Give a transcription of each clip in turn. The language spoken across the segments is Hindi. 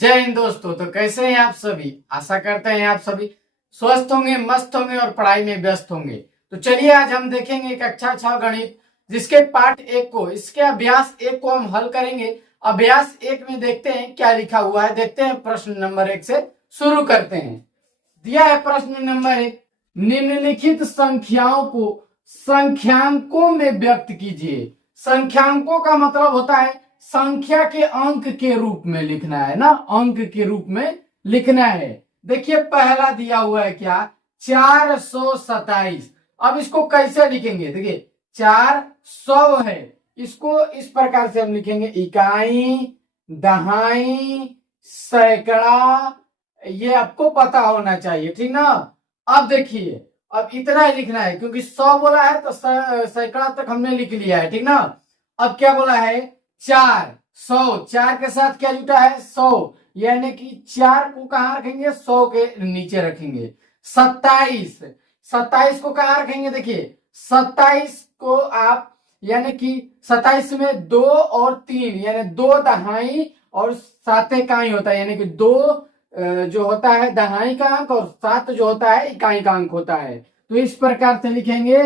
जय हिंद दोस्तों। तो कैसे हैं आप सभी? आशा करते हैं आप सभी स्वस्थ होंगे, मस्त होंगे और पढ़ाई में व्यस्त होंगे। तो चलिए आज हम देखेंगे कक्षा 6 गणित जिसके पाठ 1 को, इसके अभ्यास 1 को हम हल करेंगे। अभ्यास 1 में देखते हैं क्या लिखा हुआ है। देखते हैं प्रश्न नंबर 1 से शुरू करते हैं। दिया है प्रश्न नंबर 1, निम्नलिखित संख्याओं को संख्यांकों में व्यक्त कीजिए। संख्यांकों का मतलब होता है संख्या के अंक के रूप में लिखना है ना, अंक के रूप में लिखना है। देखिए पहला दिया हुआ है क्या, 427। अब इसको कैसे लिखेंगे? देखिए 400 है, इसको इस प्रकार से हम लिखेंगे, इकाई, दहाई, सैकड़ा, ये आपको पता होना चाहिए, ठीक ना। अब देखिए अब इतना ही लिखना है क्योंकि 100 बोला है तो सैकड़ा तक हमने लिख लिया है, ठीक ना। अब क्या बोला है, 400, 4 के साथ क्या जुटा है, 100, यानी कि 4 को कहां रखेंगे, 100 के नीचे रखेंगे। 27, 27 को कहां रखेंगे, देखिए 27 को आप, यानी कि 27 में 2 और 3, यानी 2 दहाई और 7 इकाई होता है, यानी कि 2 जो होता है दहाई का अंक और 7 जो होता है इकाई का अंक होता है। तो इस प्रकार से लिखेंगे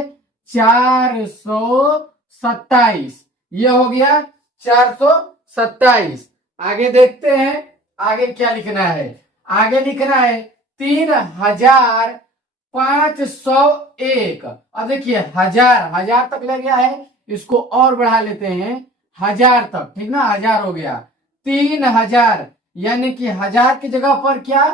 427, ये हो गया 427। आगे देखते हैं आगे क्या लिखना है। आगे लिखना है 3501। अब देखिए हजार तक ले गया है, इसको और बढ़ा लेते हैं 1000 तक, ठीक ना, 1000 हो गया। 3000, यानी कि 1000 की जगह पर क्या,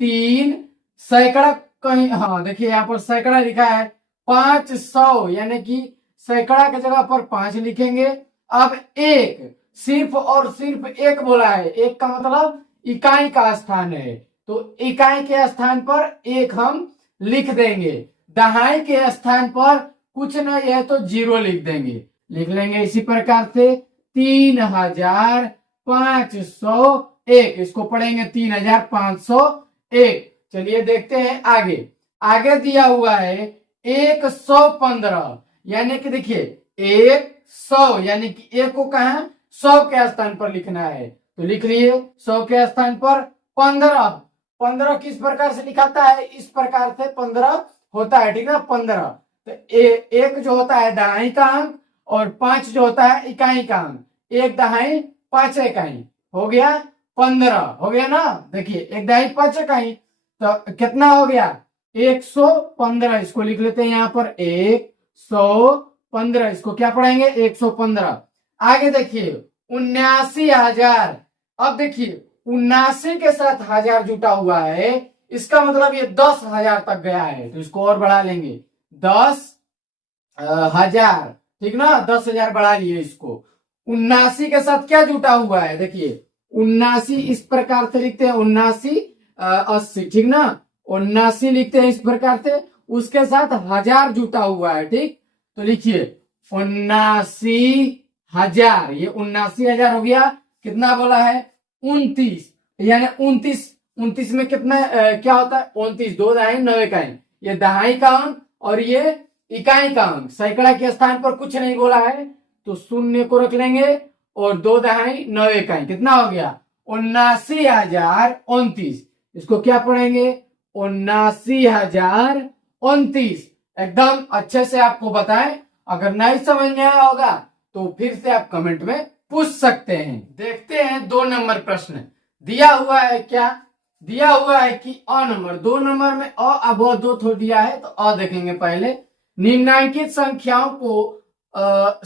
3, सैकड़ा कहीं, हाँ देखिए यहाँ पर सैकड़ा लिखा है। 500, यानी कि सैकड़ा की जगह पर 5 लिखेंगे। अब एक, सिर्फ और सिर्फ एक बोला है, एक का मतलब इकाई का स्थान है, तो इकाई के स्थान पर एक हम लिख देंगे। दहाई के स्थान पर कुछ नहीं है तो 0 लिख देंगे, लिख लेंगे इसी प्रकार से 3501, इसको पढ़ेंगे 3501। चलिए देखते हैं आगे। आगे दिया हुआ है 115, यानी कि देखिए 100, यानी कि 1 को कहा 100 के स्थान पर लिखना है, तो लिख लिए 100 के स्थान पर 15। 15 किस प्रकार से लिखाता है, इस प्रकार से 15 होता है, ठीक ना। 15 तो एक जो होता है दहाई का अंक और 5 जो होता है इकाई का अंक, 1 दहाई 5 इकाई, हो गया 15, हो गया ना। देखिए 1 दहाई 5 इकाई, तो कितना हो गया 115। इसको लिख लेते हैं यहाँ पर 115, इसको क्या पढ़ेंगे 115। आगे देखिए 79000। अब देखिए 79 के साथ 1000 जुटा हुआ है, इसका मतलब ये 10,000 तक गया है, तो इसको और बढ़ा लेंगे 10,000, ठीक ना, 10,000 बढ़ा लिए इसको। 79 के साथ क्या जुटा हुआ है, देखिए 79 इस प्रकार से लिखते हैं, 79 80, ठीक ना, 79 लिखते हैं इस प्रकार से, उसके साथ 1000 जुटा हुआ है, ठीक। तो लिखिए 79,000, ये 79,000 हो गया। कितना बोला है 29, यानी 29 में कितना क्या होता है 29, 2 दहाई 9 इकाई, ये दहाई का अंक और ये इकाई का अंक। सैकड़ा के स्थान पर कुछ नहीं बोला है तो शून्य को रख लेंगे और 2 दहाई 9 इकाई, कितना हो गया 79,029। इसको क्या पढ़ेंगे 79,029। एकदम अच्छे से आपको बताएं, अगर नहीं समझ में आया होगा तो फिर से आप कमेंट में पूछ सकते हैं। देखते हैं 2 नंबर प्रश्न। दिया हुआ है क्या, दिया हुआ है कि अ नंबर, 2 नंबर में अ अब 2 थोड़ा दिया है तो अ देखेंगे पहले। निम्नलिखित संख्याओं को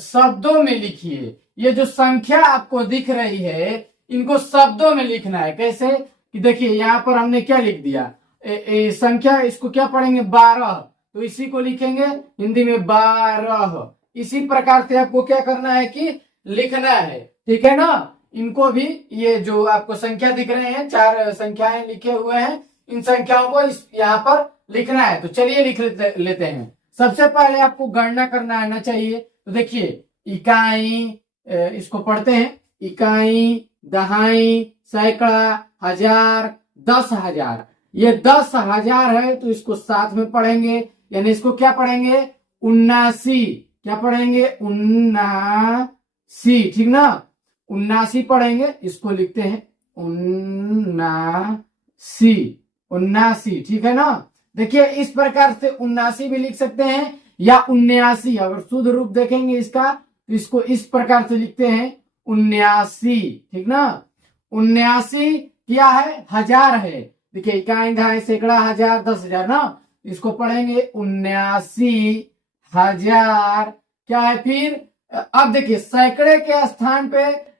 शब्दों में लिखिए। ये जो संख्या आपको दिख रही है इनको शब्दों में लिखना है। कैसे कि देखिए यहाँ पर हमने क्या लिख दिया, संख्या, इसको क्या पढ़ेंगे 12, तो इसी को लिखेंगे हिंदी में 12। इसी प्रकार से आपको क्या करना है कि लिखना है, ठीक है ना। इनको भी, ये जो आपको संख्या दिख रहे हैं 4 संख्याएं लिखे हुए हैं, इन संख्याओं को इस यहाँ पर लिखना है। तो चलिए लिख लेते हैं। सबसे पहले आपको गणना करना आना चाहिए, तो देखिए इकाई, इसको पढ़ते हैं, इकाई, दहाई, सैकड़ा, 1000, 10,000। ये 10,000 है तो इसको साथ में पढ़ेंगे, यानी इसको क्या पढ़ेंगे 79, क्या पढ़ेंगे 79, ठीक ना, 79 पढ़ेंगे। इसको लिखते हैं 79 79, ठीक है ना। देखिए इस प्रकार से 79 भी लिख सकते हैं या 79। अगर शुद्ध रूप देखेंगे इसका तो इसको इस प्रकार से लिखते हैं 79, ठीक ना। 79 क्या है, हजार है। देखिए इकाई दहाई सैकड़ा हजार 10,000 ना, इसको पढ़ेंगे 79,000 क्या है। फिर अब देखिए सैकड़े के स्थान पे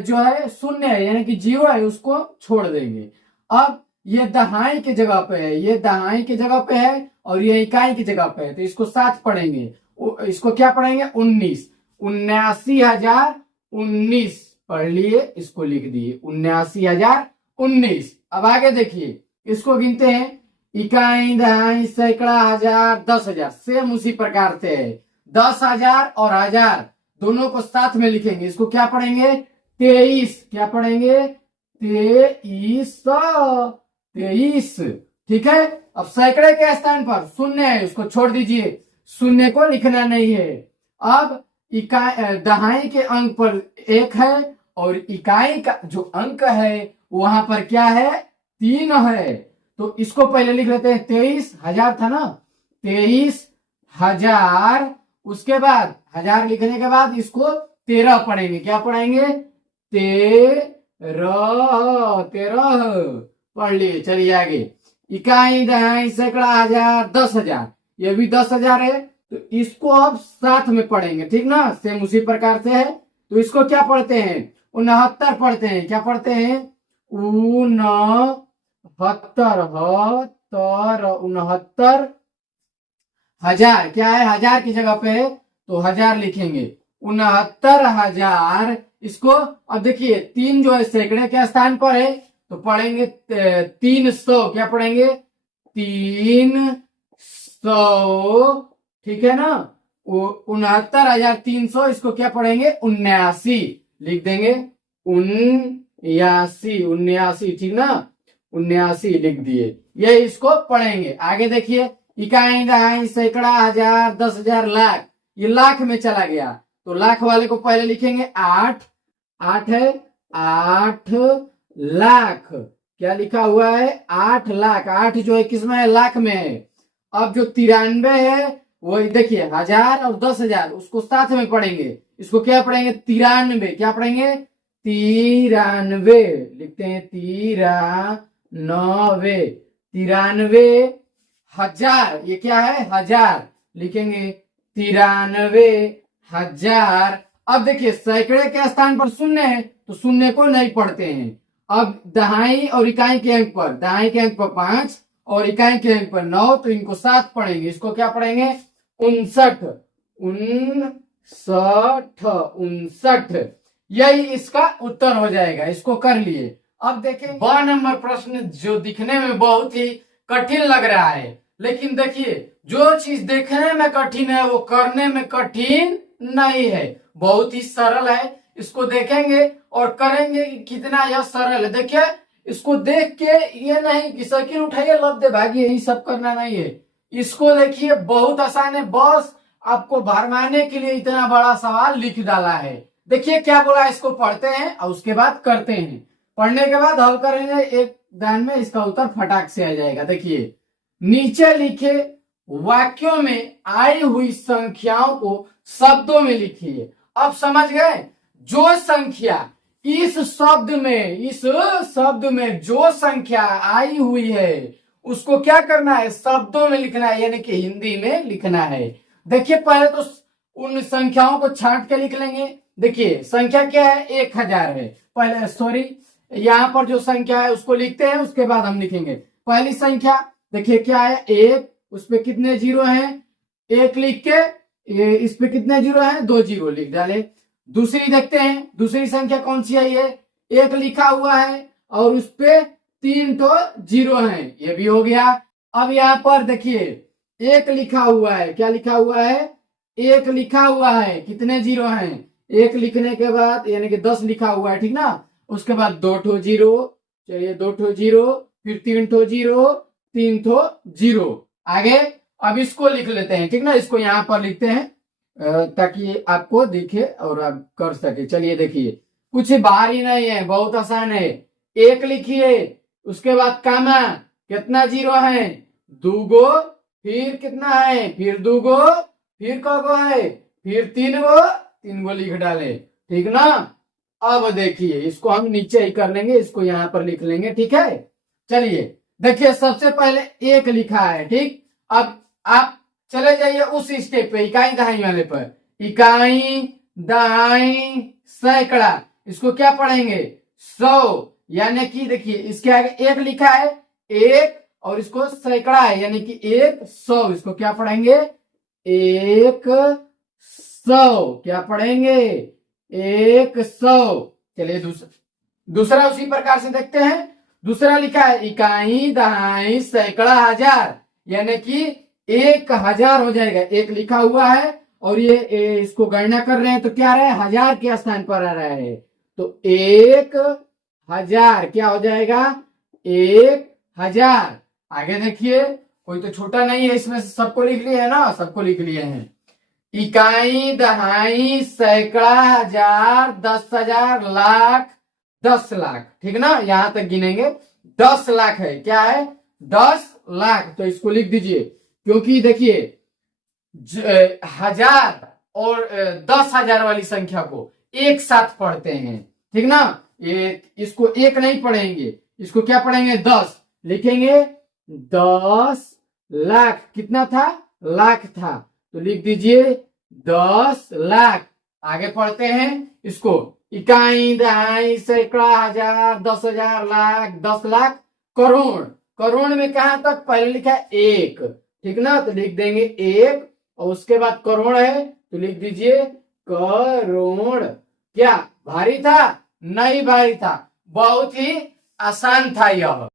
जो है शून्य है यानी कि 0 है, उसको छोड़ देंगे। अब ये दहाई की जगह पे है, ये दहाई की जगह पे है और ये इकाई की जगह पे है, तो इसको साथ पढ़ेंगे। इसको क्या पढ़ेंगे 19, 79,019 पढ़ लिए, इसको लिख दिए 79,019। अब आगे देखिए इसको गिनते हैं, इकाई दहाई सैकड़ा हजार 10,000, सेम उसी प्रकार से है। 10,000 और 1000 दोनों को साथ में लिखेंगे, इसको क्या पढ़ेंगे 23, क्या पढ़ेंगे 23, ठीक है। अब सैकड़े के स्थान पर शून्य है, उसको छोड़ दीजिए, शून्य को लिखना नहीं है। अब इकाई दहाई के अंक पर 1 है और इकाई का जो अंक है वहां पर क्या है 3 है, तो इसको पहले लिख लेते हैं 23,000 था ना, 23,000। उसके बाद 1000 लिखने के बाद इसको 13 पढ़ेंगे, क्या पढ़ेंगे 13 पढ़ लिए। चलिए आगे, इकाई दहाई सैकड़ा हजार 10,000, ये भी 10,000 है, तो इसको अब साथ में पढ़ेंगे, ठीक ना, सेम उसी प्रकार से है। तो इसको क्या पढ़ते हैं 69 पढ़ते हैं, क्या पढ़ते हैं 69,000 क्या है, हजार की जगह पे है तो 1000 लिखेंगे 69,000। इसको अब देखिए 3 जो है सैकड़े के स्थान पर है तो पढ़ेंगे 300, क्या पढ़ेंगे 300, ठीक है ना। 69,300 इसको क्या पढ़ेंगे 79 लिख देंगे, 79, ठीक ना, 79 लिख दिए। ये इसको पढ़ेंगे। आगे देखिए इकाई दहाई सैकड़ा हजार 10,000 लाख, ये लाख में चला गया तो लाख वाले को पहले लिखेंगे 8 है 8 लाख, क्या लिखा हुआ है 8 लाख। 8 जो है किसमें है, लाख में है। अब जो 93 है वो देखिए 1000 और 10,000 उसको साथ में पढ़ेंगे, इसको क्या पढ़ेंगे 93, क्या पढ़ेंगे 93 लिखते हैं 93,000। ये क्या है 1000, लिखेंगे 93,000। अब देखिए सैकड़े के स्थान पर शून्य है तो शून्य को नहीं पढ़ते हैं। अब दहाई और इकाई के अंक पर, दहाई के अंक पर 5 और इकाई के अंक पर 9, तो इनको साथ पढ़ेंगे, इसको क्या पढ़ेंगे 59। यही इसका उत्तर हो जाएगा, इसको कर लिए। अब देखें 12 नंबर प्रश्न जो दिखने में बहुत ही कठिन लग रहा है, लेकिन देखिए जो चीज देखने में कठिन है वो करने में कठिन नहीं है, बहुत ही सरल है। इसको देखेंगे और करेंगे कि कितना यह सरल है। देखिए इसको देख के ये नहीं कि साइकिल उठाइए लब दे भागिए, यही सब करना नहीं है। इसको देखिए बहुत आसान है, बस आपको भरमाने के लिए इतना बड़ा सवाल लिख डाला है। देखिए क्या बोला, इसको पढ़ते हैं और उसके बाद करते हैं, पढ़ने के बाद हल करेंगे, एक दान में इसका उत्तर फटाक से आ जाएगा। देखिए नीचे लिखे वाक्यों में आई हुई संख्याओं को शब्दों में लिखिए। अब समझ गए, जो संख्या इस शब्द में जो संख्या आई हुई है उसको क्या करना है शब्दों में लिखना है, यानी कि हिंदी में लिखना है। देखिए पहले तो उन संख्याओं को छांट के लिख लेंगे। देखिए संख्या क्या है 1000 है, पहले सॉरी यहाँ पर जो संख्या है उसको लिखते हैं, उसके बाद हम लिखेंगे पहली संख्या। देखिए क्या है 1, उस पे कितने जीरो हैं 1 लिख के, इस पे कितने जीरो हैं 2 जीरो लिख डाले। दूसरी देखते हैं, दूसरी संख्या कौन सी है, ये 1 लिखा हुआ है और उस पे 3 तो जीरो हैं, ये भी हो गया। अब यहाँ पर देखिए 1 लिखा हुआ है, क्या लिखा हुआ है 1 लिखा हुआ है, कितने जीरो हैं 1 लिखने के बाद यानी कि 10 लिखा हुआ है, ठीक ना। उसके बाद 2 ठो जीरो, चलिए 2 ठो जीरो, फिर 3 ठो जीरो, 3 ठो जीरो। आगे अब इसको लिख लेते हैं, ठीक ना, इसको यहाँ पर लिखते हैं ताकि आपको दिखे और आप कर सके। चलिए देखिए कुछ भारी नहीं है, बहुत आसान है। 1 लिखिए, उसके बाद कामा, कितना जीरो है, दूगो, फिर कितना है, फिर दूगो, फिर कगो है, फिर तीन गो लिख डाले, ठीक ना। अब देखिए इसको हम नीचे ही कर लेंगे, इसको यहाँ पर लिख लेंगे, ठीक है। चलिए देखिए सबसे पहले एक लिखा है, ठीक। अब आप चले जाइए उस स्टेप पे, इकाई दहाई वाले पर। इकाई दहाई सैकड़ा, इसको क्या पढ़ेंगे, 100, यानी कि देखिए इसके आगे एक लिखा है, एक, और इसको सैकड़ा है यानी कि 100, इसको क्या पढ़ेंगे, 100, क्या पढ़ेंगे, 100। चलिए दूसरा उसी प्रकार से देखते हैं। दूसरा लिखा है इकाई दहाई सैकड़ा हजार, यानी कि 1000 हो जाएगा, एक लिखा हुआ है और ये इसको गणना कर रहे हैं तो क्या आ रहा है, हजार के स्थान पर आ रहा है, तो 1000 क्या हो जाएगा, 1000। आगे देखिए कोई तो छोटा नहीं है इसमें से, सबको लिख लिए है ना, सबको लिख लिए हैं। इकाई दहाई सैकड़ा हजार 10,000 लाख 10 लाख, ठीक ना, यहां तक गिनेंगे। 10 लाख है, क्या है, 10 लाख, तो इसको लिख दीजिए, क्योंकि देखिए 1000 और 10,000 वाली संख्या को एक साथ पढ़ते हैं, ठीक ना। ये इसको एक नहीं पढ़ेंगे, इसको क्या पढ़ेंगे, 10 लिखेंगे। 10 लाख कितना था, लाख था, तो लिख दीजिए 10 लाख। आगे पढ़ते हैं इसको, इकाई दहाई सैकड़ा हजार 10,000 लाख 10 लाख करोड़। करोड़ में कहां तक, पहले लिखा है एक, ठीक ना, तो लिख देंगे एक, और उसके बाद करोड़ है तो लिख दीजिए करोड़। क्या भारी था, नहीं भारी था, बहुत ही आसान था यह।